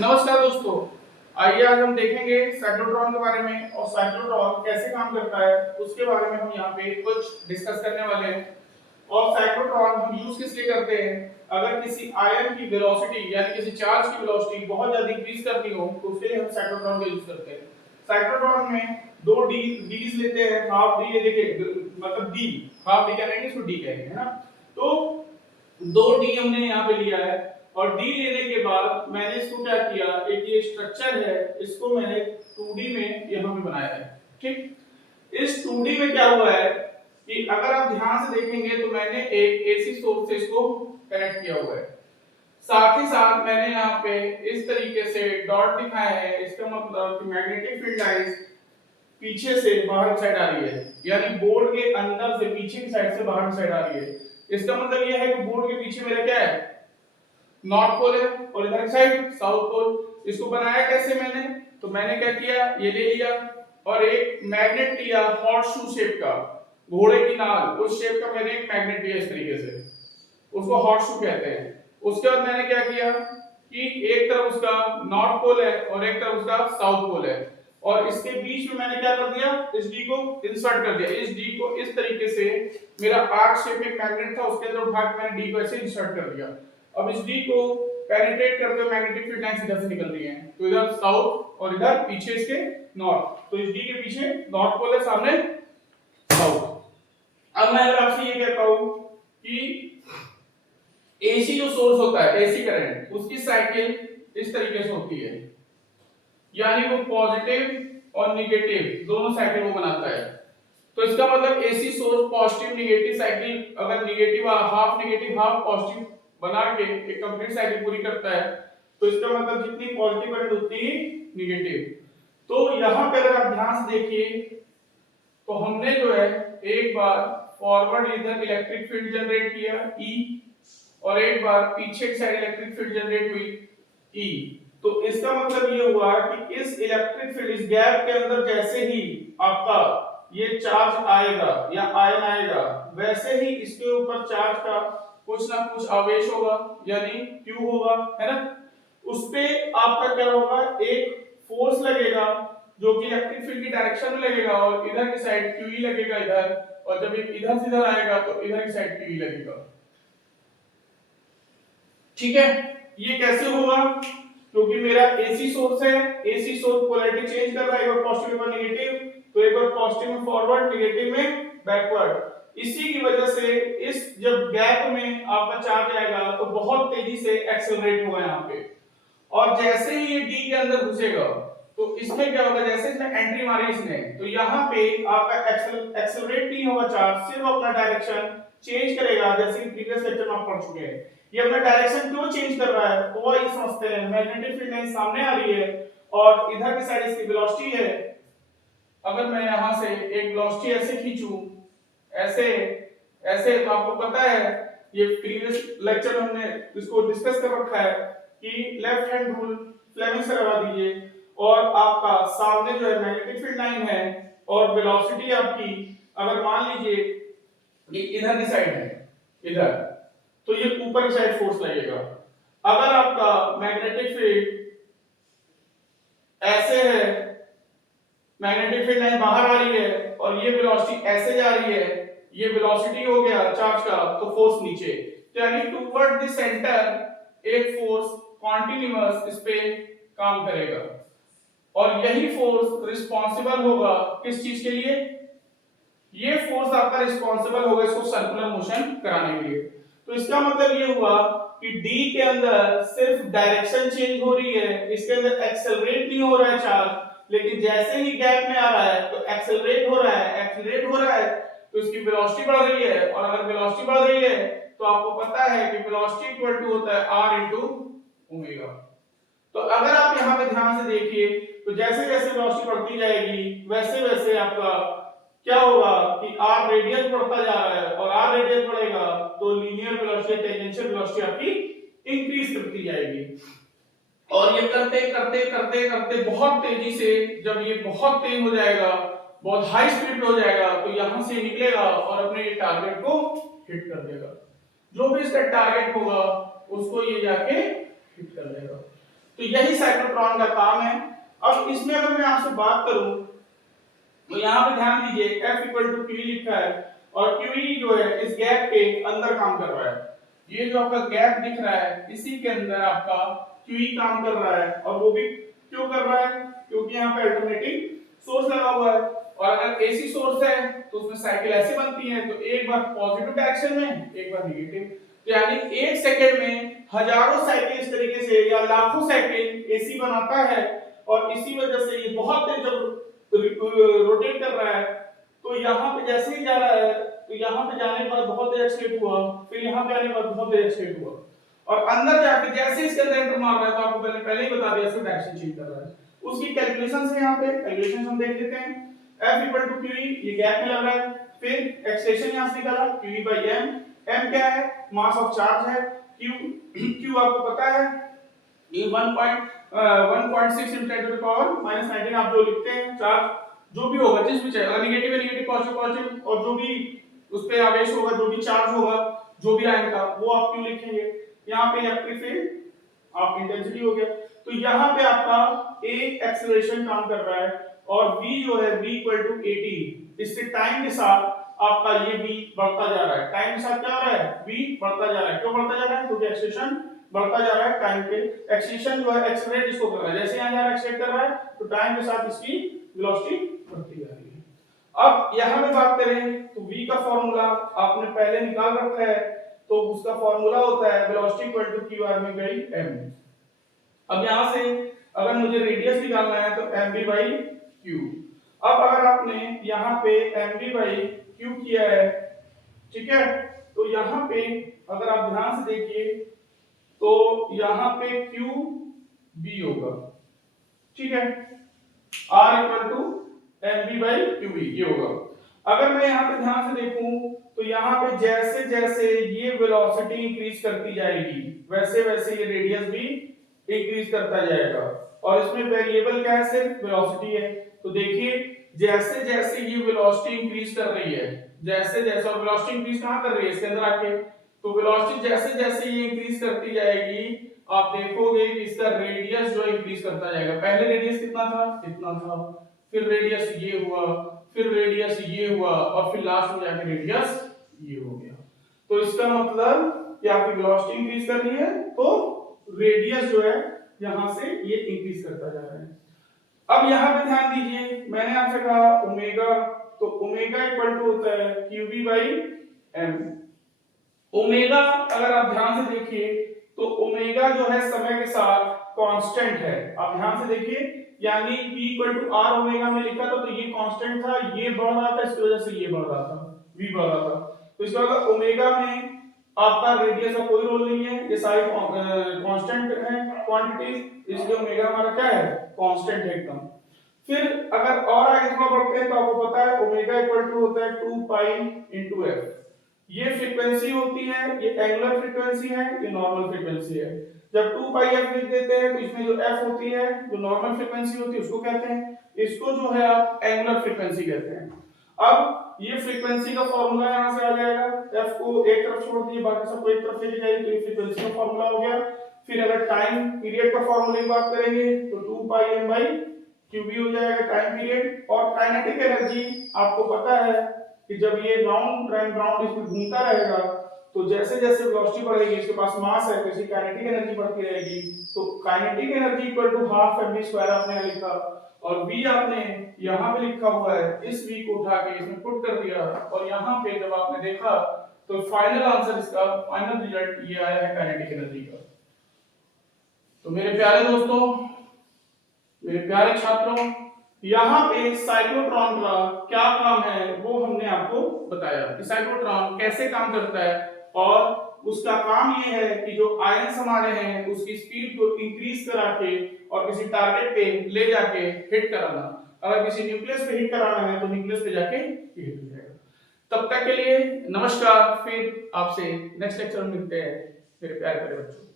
नमस्कार दोस्तों, आइए आज हम देखेंगे साइक्लोट्रॉन के बारे में और साइक्लोट्रॉन कैसे काम करता है उसके बारे में हम यहाँ पे कुछ डिस्कस करने वाले हैं। और साइक्लोट्रॉन हम यूज किस लिए करते हैं? अगर किसी आयन की वेलोसिटी यानी किसी चार्ज की वेलोसिटी बहुत ज्यादा इंक्रीज करनी हो तो उसके लिए हम साइक्लोट्रॉन का यूज करते हैं। साइक्लोट्रॉन में दो डीज लेते हैं, हाफ डी, ये देखिए मतलब डी, हाफ डी कहेंगे, इसको डी कहेंगे, है ना। तो दो डी हमने यहाँ पे लिया है और डी लेने के बाद मैंने इसको क्या किया, एक ये स्ट्रक्चर है, इसको मैंने 2D में यहाँ पे बनाया है। ठीक, इस 2D में क्या हुआ है कि अगर आप ध्यान से देखेंगे तो मैंने एक एसी सोर्स से इसको कनेक्ट किया हुआ है, साथ ही साथ मैंने यहाँ पे इस तरीके से डॉट दिखाया है। इसका मतलब कि मैग्नेटिक फील्ड लाइंस पीछे से बाहर की साइड आ रही है, यानी बोर्ड के अंदर से पीछे की साइड से बाहर की साइड आ रही है। इसका मतलब यह है कि बोर्ड के पीछे मेरा क्या है, नॉर्थ पोल है, और इधर की साइड साउथ पोल। इसको बनाया कैसे मैंने, तो मैंने क्या किया, ये ले लिया और एक मैग्नेट लिया हॉर्स शू शेप का, घोड़े की नाल उस शेप का मैंने एक मैग्नेट लिया इस तरीके से, उसको हॉर्स शू कहते हैं। उसके बाद मैंने क्या किया कि एक तरफ उसका नॉर्थ पोल है और एक तरफ उसका साउथ पोल है, और इसके बीच में मैंने क्या कर दिया, इस डी को इंसर्ट कर दिया। इस डी को इस तरीके से, मेरा आर्क शेप में मैग्नेट था, उसके अंदर उठा के मैंने डी को ऐसे इंसर्ट कर दिया। अब इस डी को पेनिट्रेट करते हुए मैग्नेटिक फील्ड लाइंस इधर से निकल रही हैं, तो इधर साउथ और इधर पीछे इसके नॉर्थ, तो इस डी के पीछे नॉर्थ पोल है, सामने साउथ। अब मैं अगर आपसे ये कहता हूं कि एसी जो सोर्स होता है, एसी करंट, उसकी साइकिल इस तरीके से होती है, यानी वो पॉजिटिव और नेगेटिव दोनों साइकिल वो बनाता है। तो इसका मतलब AC source positive negative cycle, अगर नेगेटिव हाफ पॉजिटिव बना के एक कंप्लीट साइकिल पूरी करता है, तो इसका मतलब जितनी पॉजिटिव करंट उतनी ही नेगेटिव। तो यहां पे अगर आप ध्यान से देखिए तो हमने जो है एक बार फॉरवर्ड इधर इलेक्ट्रिक फील्ड जनरेट किया E, और एक बार पीछे की साइड इलेक्ट्रिक फील्ड जनरेट हुई E। तो इसका मतलब ये हुआ कि इस इलेक्ट्रिक फील्ड, इस गैप के अंदर जैसे ही आपका ये चार्ज आएगा या आयन आएगा, वैसे ही इसके ऊपर चार्ज का कुछ ना कुछ आवेश होगा, यानी Q होगा, है ना। उस पे आपका क्या होगा, एक फोर्स लगेगा जो कि इलेक्ट्रिक फील्ड की डायरेक्शन में लगेगा, और इधर की साइड QE लगेगा इधर, और जब ये इधर से इधर आएगा तो इधर की साइड QE लगेगा। ठीक है, ये कैसे होगा, क्योंकि मेरा एसी सोर्स है, एसी सोर्स पोलैरिटी चेंज कर रहा है, एक बार पॉजिटिव एक बार नेगेटिव, तो एक बार पॉजिटिव में फॉरवर्ड, नेगेटिव में बैकवर्ड। इसी की वजह से इस जब गैप में आपका चार्ज आएगा तो बहुत तेजी से एक्सेलरेट होगा यहाँ पे, और जैसे ही ये डी के अंदर घुसेगा तो इसमें क्या होगा, जैसे इसमें एंट्री मारी इसने, तो यहाँ पे आपका एक्सेलरेट नहीं होगा चार्ज, सिर्फ अपना डायरेक्शन चेंज करेगा। जैसे कि प्रीवियस लेक्चर में आप पढ़ चुके हैं, ये अपना डायरेक्शन क्यों चेंज कर रहा है, तो वो ये समझते हैं, मैग्नेटिक फील्ड लाइन सामने आ रही है और इधर की साइड इसकी वेलोसिटी है। अगर मैं यहां से एक वेलोसिटी ऐसे खींचूं, ऐसे ऐसे, तो आपको पता है ये प्रीवियस लेक्चर में हमने इसको डिस्कस कर रखा है कि लेफ्ट हैंड रूल फ्लेमिंग से लगा दीजिए, और आपका सामने जो है मैग्नेटिक फील्ड लाइन है और वेलोसिटी आपकी, अगर मान लीजिए ये इधर की साइड है, इधर, तो ये ऊपर की साइड फोर्स लगेगा। अगर आपका मैग्नेटिक फील्ड ऐसे है, मैग्नेटिक फील्ड लाइन बाहर आ रही है और ये वेलोसिटी ऐसे जा रही है, ये वेलोसिटी हो गया चार्ज का, तो फोर्स नीचे, तो यानी टुवर्ड द सेंटर एक फोर्स कॉन्टिन्यूअस इस पे काम करेगा, और यही फोर्स रिस्पांसिबल होगा किस चीज के लिए, ये फोर्स आपका रिस्पांसिबल होगा इसको सर्कुलर मोशन कराने के लिए। तो इसका मतलब ये हुआ कि D के अंदर सिर्फ डायरेक्शन चेंज हो रही है, इसके अंदर एक्सेलरेट नहीं हो रहा है चार्ज, लेकिन जैसे ही गैप में आ रहा है तो एक्सेलरेट हो रहा है, एक्सेलरेट हो रहा है तो इसकी वेलोसिटी बढ़ रही है, और अगर वेलोसिटी बढ़ रही है तो आपको पता है कि वेलोसिटी इक्वल टू होता है R इनटू ओमेगा। तो अगर आप यहां पे ध्यान से देखिए तो जैसे जैसे वेलोसिटी बढ़ती जाएगी वैसे वैसे आपका क्या होगा कि r रेडियस बढ़ता जा रहा है, और r रेडियस बढ़ेगा तो लीनियर वेलोसिटी, टेंजेंशियल वेलोसिटी आपकी इंक्रीज करती जाएगी। और ये करते करते करते करते बहुत तेजी से, जब ये बहुत तेज हो जाएगा, बहुत हाई स्पीड पे हो जाएगा, तो यहां से निकलेगा और अपने ये टारगेट को हिट कर देगा। जो भी इसका टारगेट होगा उसको ये जाके हिट कर देगा। तो यही साइक्लोट्रॉन का काम है। अब इसमें अगर मैं आपसे बात करूं तो यहाँ पे ध्यान दीजिए F इक्वल टू QE लिखा है और QE जो है इस गैप के अंदर काम कर रहा है। ये जो आपका गैप दिख रहा है इसी के अंदर आपका QE काम कर रहा है और वो भी क्यों कर रहा है, क्योंकि यहाँ पे अल्टरनेटिंग सोर्स लगा हुआ है और अगर AC सोर्स है तो उसमें साइकिल ऐसे बनती है, तो एक बार पॉजिटिव डायरेक्शन में एक बार नेगेटिव, तो यानी एक सेकंड में हजारों साइकिल इस तरीके से या लाखों साइकिल AC बनाता है और इसी वजह से ये बहुत तेज जब रोटेट कर रहा है तो यहाँ पे जैसे ही जा रहा है तो यहाँ पे जाने के बाद बहुत तेज एक्सीलरेट हुआ, फिर यहाँ पे आने के बाद बहुत तेज एक्सीलरेट हुआ और अंदर जाके जैसे इसके अंदर एंटर मार रहा है तो आपको पहले ही बता दिया इसका डायरेक्शन चेंज कर रहा है। उसकी कैलकुलेशंस है, यहाँ पे कैलकुलेशंस हम देख लेते हैं। F इक्वल टू QE, ये गैप में लग रहा है, फिर एक्सेलेरेशन यहाँ से निकाला QE बाई m, m क्या है, मास ऑफ चार्ज है, q आपको पता है ये 1.6 into 10 to the power -19 आप जो लिखते हैं चार्ज जो भी होगा जिस भी चाहे अगर नेगेटिव है नेगेटिव पॉजिटिव और जो भी उस पे आवेश होगा जो भी चार्ज होगा जो भी आयन का वो आप क्यों लिखेंगे। यहाँ पे इलेक्ट्रिक फील्ड आप इंटेंसिटी हो गया, तो यहाँ पे आपका a एक्सेलरेशन काम कर रहा है और v जो है v इक्वल टू at, इससे टाइम के साथ आपका ये v बढ़ता जा रहा है, टाइम के साथ क्या हो रहा है v बढ़ता जा रहा है, क्यों बढ़ता जा रहा है क्योंकि एक्सेलरेशन बढ़ता जा रहा है टाइम पे, एक्सेलरेशन जो है एक्सेलरेट इसको कर रहा है, जैसे यहां जा रहा है एक्सेलरेट कर रहा है तो टाइम के साथ इसकी वेलोसिटी बढ़ती जा रही है। अब यहां पे बात करें तो v का फार्मूला आपने पहले निकाल रखा है, तो उसका फार्मूला होता है velocity equal to q r by m। अब यहां से अगर मुझे रेडियस निकालना है तो mv बाई q। अब अगर आपने यहां पे mv बाई q किया है, ठीक है, तो यहां पे अगर आप ध्यान से देखिए तो यहां पे q b होगा, ठीक है, r equal to mv by qb ये होगा। अगर मैं यहां पे ध्यान से देखूं तो यहां पे जैसे जैसे ये वेलोसिटी इंक्रीज करती जाएगी वैसे वैसे ये रेडियस भी इंक्रीज करता जाएगा और इसमें वेरिएबल क्या है सिर्फ वेलोसिटी है। तो देखिए जैसे जैसे ये वेलोसिटी इंक्रीज कर रही है, जैसे जैसे और वेलोसिटी इंक्रीज कहां कर रही है इसके अंदर आके, तो वेलोसिटी जैसे जैसे ये इंक्रीज करती जाएगी आप देखोगे कि इसका रेडियस जो इंक्रीज करता जाएगा। पहले रेडियस कितना था, इतना था, फिर रेडियस ये हुआ, फिर रेडियस ये हुआ और फिर लास्ट में जाके रेडियस ये हो गया। तो इसका मतलब कि आपकी वेलोसिटी इंक्रीज कर रही है तो रेडियस जो है यहां से ये इंक्रीज करता जा रहा है। अब यहां पे ध्यान दीजिए मैंने आपसे कहा ओमेगा, तो ओमेगा इक्वल टू होता है QB बाई m। ओमेगा अगर आप ध्यान से देखिए तो ओमेगा जो है समय के साथ कांस्टेंट है, आप ध्यान से देखिए, यानी p equal to r omega में लिखा था तो ये कांस्टेंट था, ये बढ़ रहा था इसकी वजह से ये बढ़ रहा था, v बढ़ रहा था, तो इसका मतलब ओमेगा में आपका रेडियस का कोई रोल नहीं है, ये सारी कांस्टेंट है क्वांटिटीज, इसलिए ओमेगा हमारा क्या है कांस्टेंट है एकदम। फिर अगर और आगे थोड़ा बढ़ते हैं तो आपको पता है ओमेगा इक्वल टू होता है 2 पाई इनटू f। ये फ्रीक्वेंसी होती है, ये एंगुलर फ्रीक्वेंसी है, ये नॉर्मल फ्रीक्वेंसी है। जब 2 पाई f लिख देते हैं तो इसमें जो f होती है जो नॉर्मल फ्रीक्वेंसी होती है उसको कहते हैं, इसको जो है आप एंगुलर फ्रीक्वेंसी कहते हैं। अब ये फ्रीक्वेंसी का फार्मूला यहां से आ जाएगा, f को एक तरफ छोड़ दिए बाकी सबको एक तरफ लेके जाइए तो ये फ्रीक्वेंसी का फार्मूला हो गया। फिर अगर टाइम पीरियड का फार्मूले की बात करेंगे तो 2 पाई m बाई qb हो जाएगा टाइम पीरियड। और काइनेटिक एनर्जी आपको पता है कि जब ये राउंड एंड राउंड इसमें घूमता रहेगा तो जैसे जैसे वेलोसिटी बढ़ेगी इसके पास मास है तो इसकी काइनेटिक एनर्जी बढ़ती रहेगी, तो kinetic energy equal to half mv square आपने लिखा और v आपने यहाँ पे लिखा हुआ है, इस v को उठा के इसमें पुट कर दिया और यहाँ पे जब आपने देखा तो फाइनल आंसर इसका फाइनल रिजल्ट ये आया है काइनेटिक एनर्जी का। तो मेरे प्यारे दोस्तों, मेरे प्यारे छात्रों, यहाँ पे साइक्लोट्रॉन का क्या काम है वो हमने आपको बताया कि साइक्लोट्रॉन कैसे काम करता है और उसका काम ये है कि जो आयंस हमारे हैं उसकी स्पीड को इंक्रीज करा के और किसी टारगेट पे ले जाके हिट कराना। अगर किसी न्यूक्लियस पे हिट कराना है तो न्यूक्लियस पे जाके हिट हो जाएगा। तब तक के लिए नमस्कार, फिर आपसे नेक्स्ट लेक्चर में मिलते हैं मेरे प्यारे बच्चों।